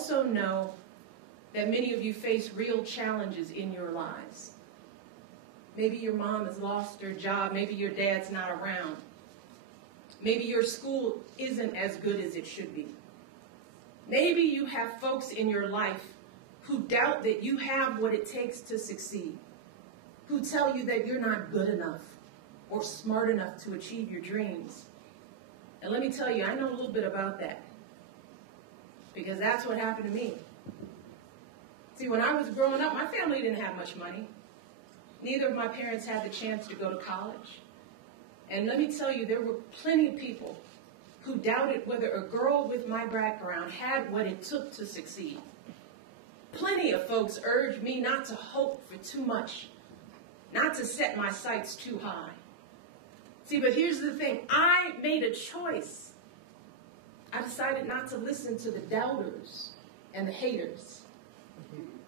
also know that many of you face real challenges in your lives. Maybe your mom has lost her job. Maybe your dad's not around. Maybe your school isn't as good as it should be. Maybe you have folks in your life who doubt that you have what it takes to succeed, who tell you that you're not good enough or smart enough to achieve your dreams. And let me tell you, I know a little bit about that, because that's what happened to me. See, when I was growing up, my family didn't have much money. Neither of my parents had the chance to go to college. And let me tell you, there were plenty of people who doubted whether a girl with my background had what it took to succeed. Plenty of folks urged me not to hope for too much, not to set my sights too high. See, but here's the thing. I made a choice. I decided not to listen to the doubters and the haters.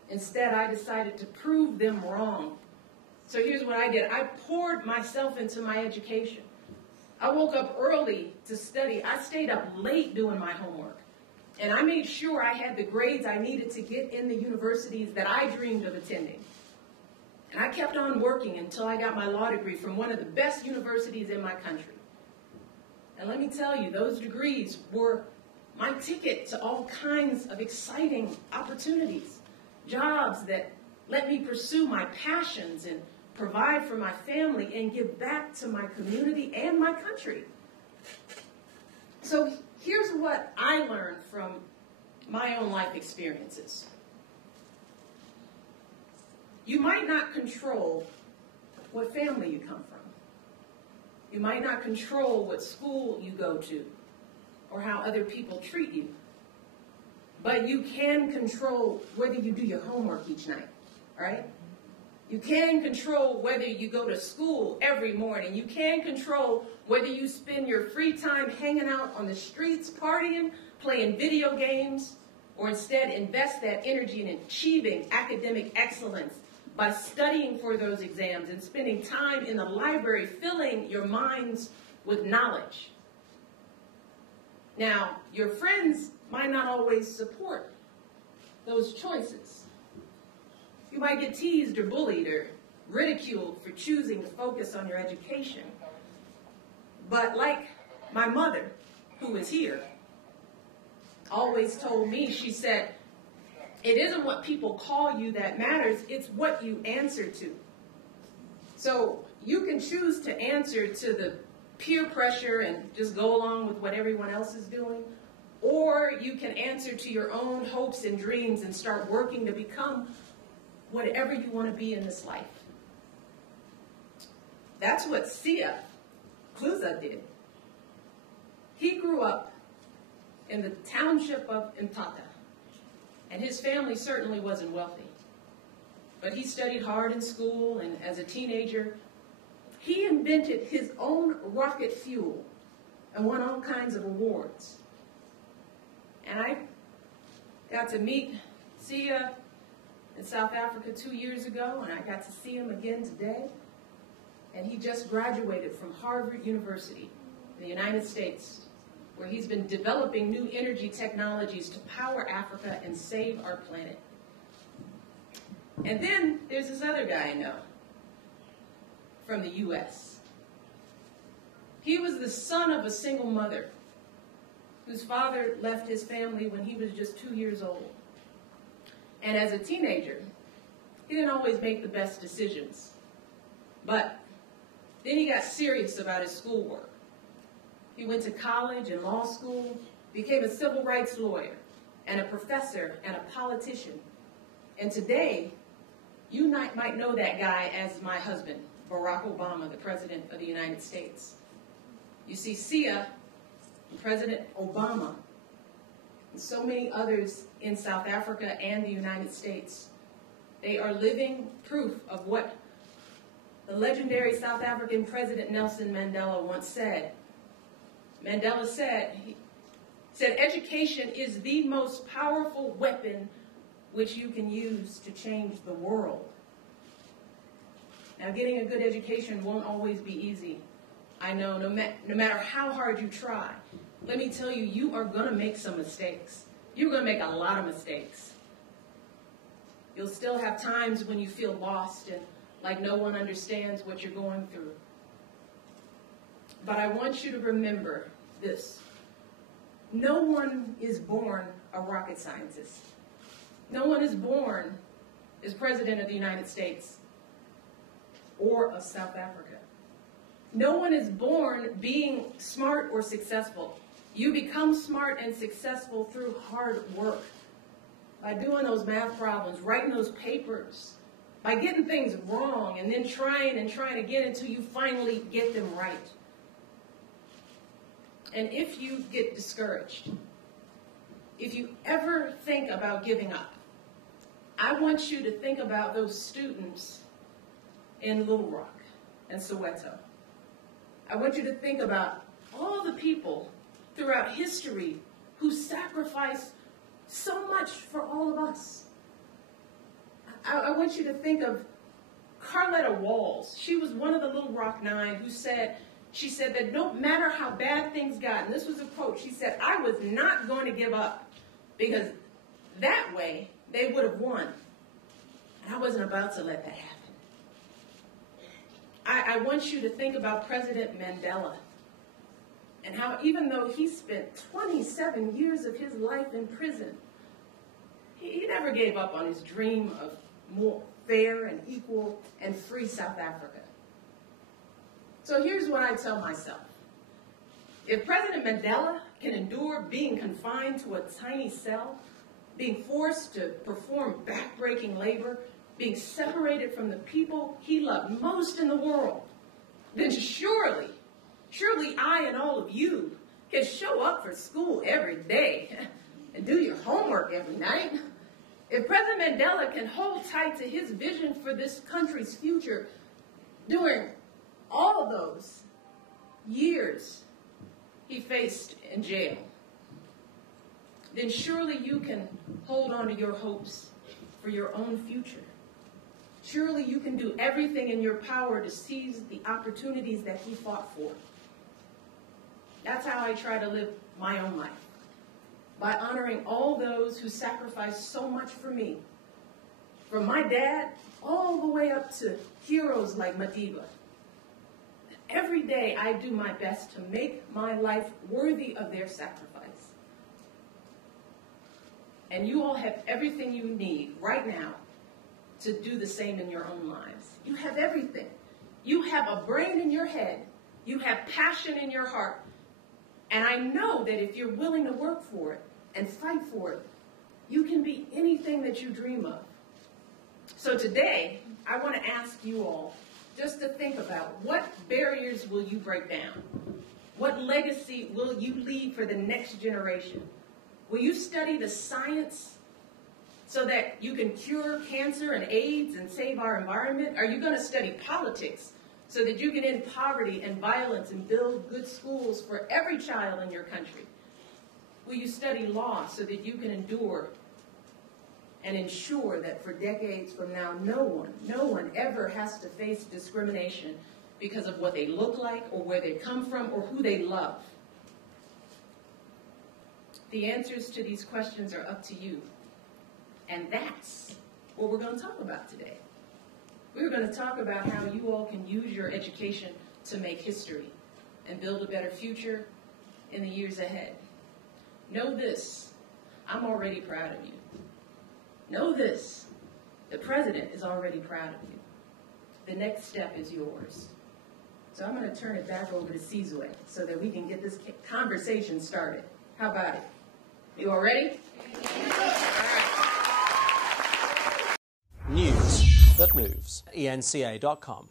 Instead, I decided to prove them wrong. So here's what I did. I poured myself into my education. I woke up early to study. I stayed up late doing my homework. And I made sure I had the grades I needed to get in the universities that I dreamed of attending. And I kept on working until I got my law degree from one of the best universities in my country. And let me tell you, those degrees were my ticket to all kinds of exciting opportunities, jobs that let me pursue my passions and provide for my family and give back to my community and my country. So here's what I learned from my own life experiences. You might not control what family you come from. You might not control what school you go to or how other people treat you. But you can control whether you do your homework each night, right? You can control whether you go to school every morning. You can control whether you spend your free time hanging out on the streets, partying, playing video games, or instead invest that energy in achieving academic excellence by studying for those exams and spending time in the library, filling your minds with knowledge. Now, your friends might not always support those choices. You might get teased or bullied or ridiculed for choosing to focus on your education. But like my mother, who is here, always told me, she said, it isn't what people call you that matters, it's what you answer to. So you can choose to answer to the peer pressure and just go along with what everyone else is doing, or you can answer to your own hopes and dreams and start working to become whatever you want to be in this life. That's what Sia Kluza did. He grew up in the township of Mtata, and his family certainly wasn't wealthy. But he studied hard in school, and as a teenager, he invented his own rocket fuel and won all kinds of awards. And I got to meet Sia in South Africa 2 years ago, and I got to see him again today. And he just graduated from Harvard University in the United States, where he's been developing new energy technologies to power Africa and save our planet. And then there's this other guy I know from the U.S. He was the son of a single mother whose father left his family when he was just 2 years old. And as a teenager, he didn't always make the best decisions. But then he got serious about his schoolwork. He went to college and law school, became a civil rights lawyer, and a professor and a politician. And today, you might know that guy as my husband, Barack Obama, the President of the United States. You see, Sia, President Obama, and so many others in South Africa and the United States, they are living proof of what the legendary South African President Nelson Mandela once said. Mandela said, education is the most powerful weapon which you can use to change the world. Now, getting a good education won't always be easy. I know, no matter how hard you try. Let me tell you, you are going to make some mistakes. You're going to make a lot of mistakes. You'll still have times when you feel lost and like no one understands what you're going through. But I want you to remember this. No one is born a rocket scientist. No one is born as President of the United States or of South Africa. No one is born being smart or successful. You become smart and successful through hard work, by doing those math problems, writing those papers, by getting things wrong and then trying again until you finally get them right. And if you get discouraged, if you ever think about giving up, I want you to think about those students in Little Rock and Soweto. I want you to think about all the people throughout history who sacrificed so much for all of us. I want you to think of Carletta Walls. She was one of the Little Rock Nine who said, she said that no matter how bad things got, and this was a quote, she said, I was not going to give up because that way they would have won. And I wasn't about to let that happen. I want you to think about President Mandela and how even though he spent 27 years of his life in prison, he never gave up on his dream of more fair and equal and free South Africa. So here's what I tell myself. If President Mandela can endure being confined to a tiny cell, being forced to perform backbreaking labor, being separated from the people he loved most in the world, then surely I and all of you can show up for school every day and do your homework every night. If President Mandela can hold tight to his vision for this country's future during all those years he faced in jail, then surely you can hold on to your hopes for your own future. Surely you can do everything in your power to seize the opportunities that he fought for. That's how I try to live my own life, by honoring all those who sacrificed so much for me, from my dad all the way up to heroes like Madiba. Every day I do my best to make my life worthy of their sacrifice. And you all have everything you need right now to do the same in your own lives. You have everything. You have a brain in your head. You have passion in your heart. And I know that if you're willing to work for it and fight for it, you can be anything that you dream of. So today, I want to ask you all just to think about what barriers will you break down? What legacy will you leave for the next generation? Will you study the science so that you can cure cancer and AIDS and save our environment? Are you going to study politics so that you can end poverty and violence and build good schools for every child in your country? Will you study law so that you can endure and ensure that for decades from now, no one ever has to face discrimination because of what they look like or where they come from or who they love? The answers to these questions are up to you. And that's what we're going to talk about today. We're going to talk about how you all can use your education to make history and build a better future in the years ahead. Know this, I'm already proud of you. Know this, the president is already proud of you. The next step is yours. So I'm going to turn it back over to Sizwe so that we can get this conversation started. How about it? You all ready? News that moves. eNCA.com.